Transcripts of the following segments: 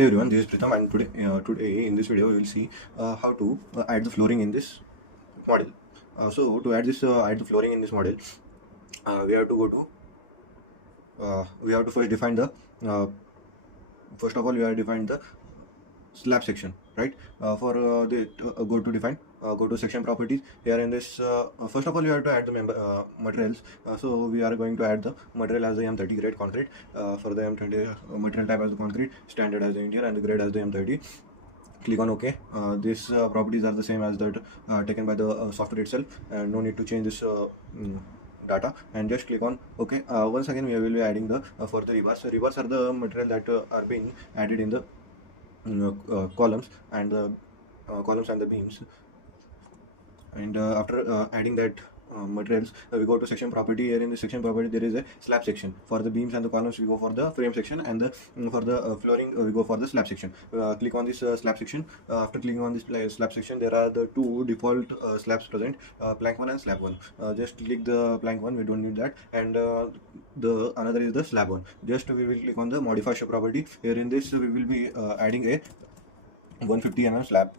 Hey everyone, this is Pritham, and today in this video we will see how to add the flooring in this model. So to add the flooring in this model, we have to go to we have to first define the first of all we have to define the slab section, right? For the Go to define, go to section properties. Here in this, first of all you have to add the materials. So we are going to add the material as the M30 grade concrete. For the M20 material type as the concrete, standard as the India, and the grade as the M30. Click on OK. These properties are the same as that taken by the software itself, and no need to change this data, and just click on OK. Once again we will be adding the for the rebars. So rebars are the material that are being added in the columns and the beams. And after adding that materials, we go to section property. Here in the section property there is a slab section. For the beams and the columns we go for the frame section, and for the flooring we go for the slab section. Click on this slab section. After clicking on this slab section, there are the two default slabs present, plank 1 and slab 1. Just click the plank 1, we don't need that, and the another is the slab 1. Just we will click on the modify show property. Here in this we will be adding a 150 mm slab,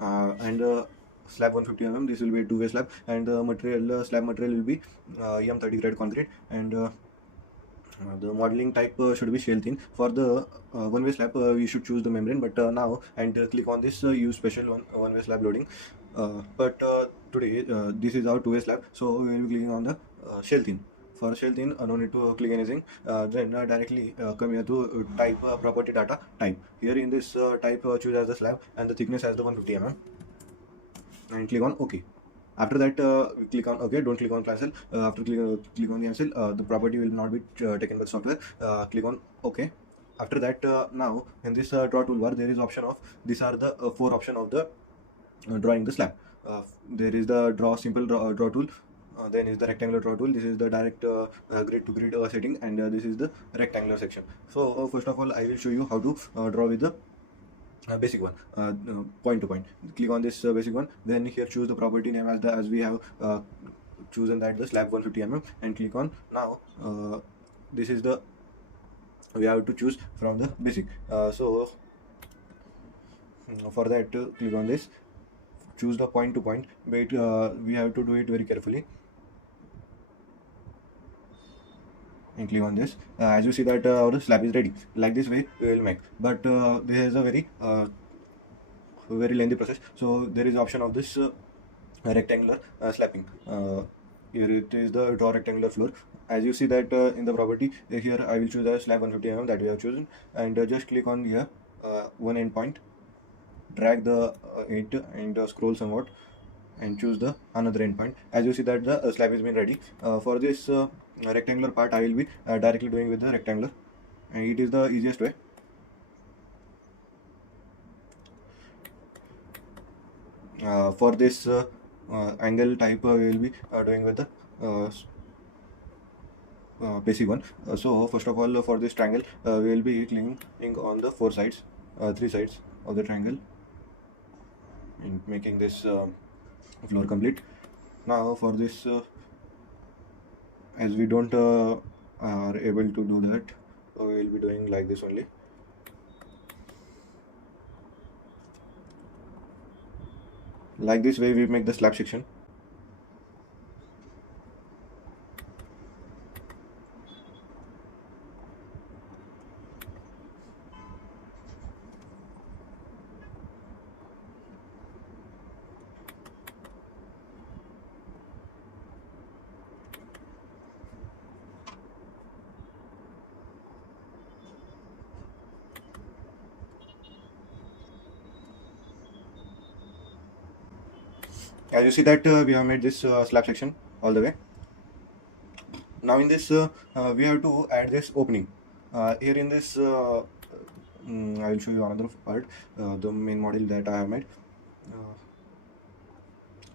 and slab 150 mm. This will be a two-way slab, and the slab material will be M30 grade concrete, and the modeling type should be shell thin. For the one-way slab we should choose the membrane, but now click on this use special one-way slab loading. But today this is our two-way slab, so we will be clicking on the shell thin. For shell thin, no need to click anything. Then directly come here to type property data type. Here in this type choose as the slab, and the thickness as the 150 mm, and click on OK. After that we click on OK. Don't click on cancel. After click on cancel, the property will not be taken by the software. Click on OK. After that, now in this draw toolbar there is option of, these are the four option of the drawing the slab. There is the simple draw tool. Then is the rectangular draw tool. This is the direct grid to grid setting, and this is the rectangular section. So first of all I will show you how to draw with the basic one, point to point. Click on this basic one. Then here choose the property name as we have chosen that the slab 150 mm, and click on now. This is the, we have to choose from the basic. So for that click on this, choose the point to point, but we have to do it very carefully, and click on this. As you see that our slab is ready. Like this way we will make, but this is a very lengthy process. So there is option of this rectangular slapping. Here it is the draw rectangular floor. As you see that in the property, here I will choose a slab 150 mm that we have chosen, and just click on here one end point, drag the it and scroll somewhat, and choose the another endpoint. As you see that the slab has been ready. For this rectangular part I will be directly doing with the rectangular, and it is the easiest way. For this angle type we will be doing with the basic one. So first of all, for this triangle we will be clicking on the three sides of the triangle, and making this floor complete. Now for this, as we don't are able to do that, so we will be doing like this only. Like this way we make the slab section. As you see that we have made this slab section all the way. Now in this we have to add this opening. Here in this I will show you another part, the main model that I have made.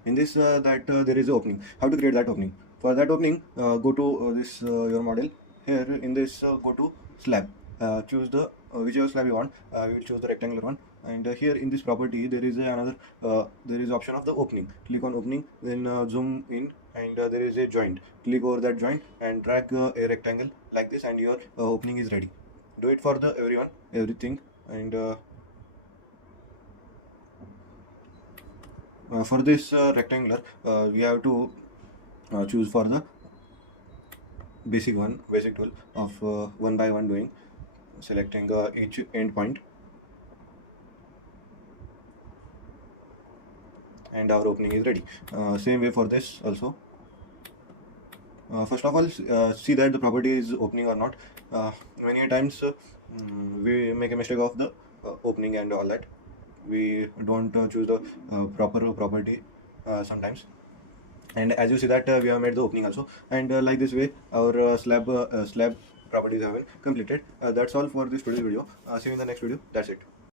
In this there is an opening. How to create that opening? For that opening, go to this your model. Here in this go to slab, choose the whichever slab you want. We will choose the rectangular one, and here in this property there is another there is option of the opening. Click on opening, then zoom in, and there is a joint. Click over that joint and drag a rectangle like this, and your opening is ready. Do it for the everything. And for this rectangular, we have to choose for the basic tool of one by one doing, selecting each end point, and our opening is ready. Same way for this also. First of all, see that the property is opening or not. Many times we make a mistake of the opening and all that. We don't choose the proper property sometimes. And as you see that we have made the opening also, and like this way our slab properties have been completed. That's all for this today's video. See you in the next video. That's it.